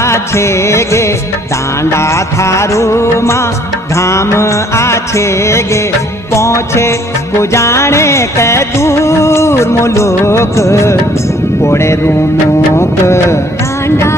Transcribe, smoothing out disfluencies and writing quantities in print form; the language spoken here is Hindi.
आछे गे दांडा थारू माँ धाम आछे गे पहुँचे कुजाणे कै दूर मुलुक पोड़े रूमुक दांडा